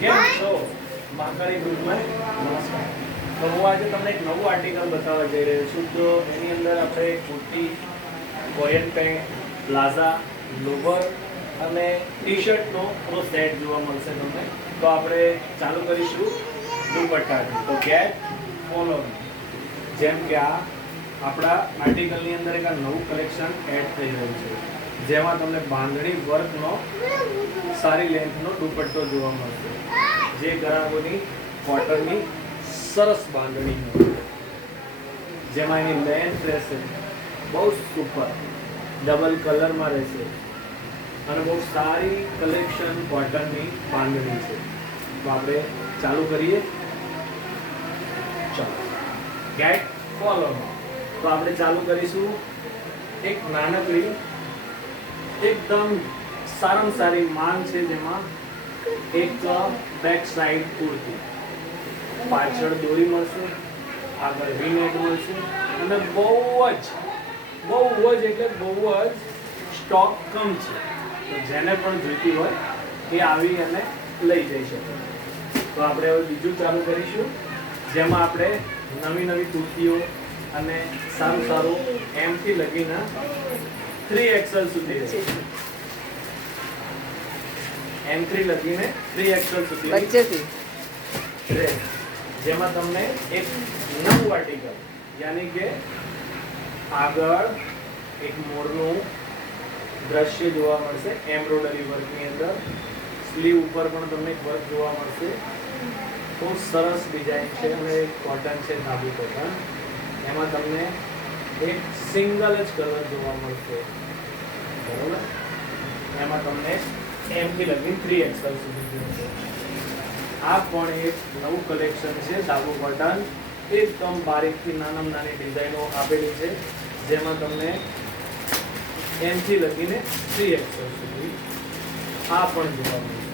કેમ છો? મહાકાળી ગ્રુપમાં નમસ્કાર. તો હું આજે તમને એક નવું આર્ટિકલ બતાવવા જઈ રહ્યો છું. તો એની અંદર આપણે kurti, Korean pant, plaza, lower અને ટી-શર્ટનો પૂરો સેટ જોવા મળશે તમને. તો આપણે ચાલુ કરીશું દુપટ્ટાથી. તો ગેટ ફોલો મી. જેમ કે આપણા આર્ટિકલની અંદર એક નવું કલેક્શન એડ થઈ રહ્યું છે, જેમાં તમને બાંધણી વર્કનો સારી લેન્થનો દુપટ્ટો જોવા મળશે, જે ગરાગોની કોટનની સરસ બાંધણી, જેમાં એની લેન્થ રહેશે બહુ સુપર, ડબલ કલરમાં રહેશે અને બહુ સારી કલેક્શન કોટનની બાંધણી છે. તો આપણે ચાલુ કરીએ. ચાલો, ગેટ ફોલો. તો આપણે ચાલુ કરીશું એક નાનકડી એકદમ સારામાં સારી માંગ છે, જેમાં એક બેક સાઈડ કુર્તી, પાછળ દોરી મળશે, આગળ વી નેક મળશે અને બહુ જ એટલે બહુ જ સ્ટોક કમ છે. તો જેને પણ જોઈતી હોય એ આવી અને લઈ જઈ શકે. તો આપણે હવે બીજું ચાલુ કરીશું, જેમાં આપણે નવી કુર્તીઓ અને સારું M થી લગીને 3XL સુધી છે. M3 લગીને 3XL સુધી વચ્ચેથી ડ્રેસ, જેમાં તમને એક નવું આર્ટિકલ, યાની કે આગળ એક મોરનું દ્રશ્ય જોવા મળશે એમ્બ્રોઇડરી વર્કની અંદર. સ્લીવ ઉપર પણ તમને વર્ક જોવા મળશે. બહુ સરસ ડિઝાઇન છે અને કોટન છે, ધાબુ કોટન. એમાં તમને એક સિંગલ જ કલર જોવા મળશે, બરોબર. એમાં તમને M થી લગી 3XL સુધી છે. આ પણ એક નવું કલેક્શન છે, ધાબુ કોટન. એકદમ બારીકથી નાની ડિઝાઇનો આપેલી છે, જેમાં તમને M થી લગીને 3XL સુધી આ પણ જોવા મળશે.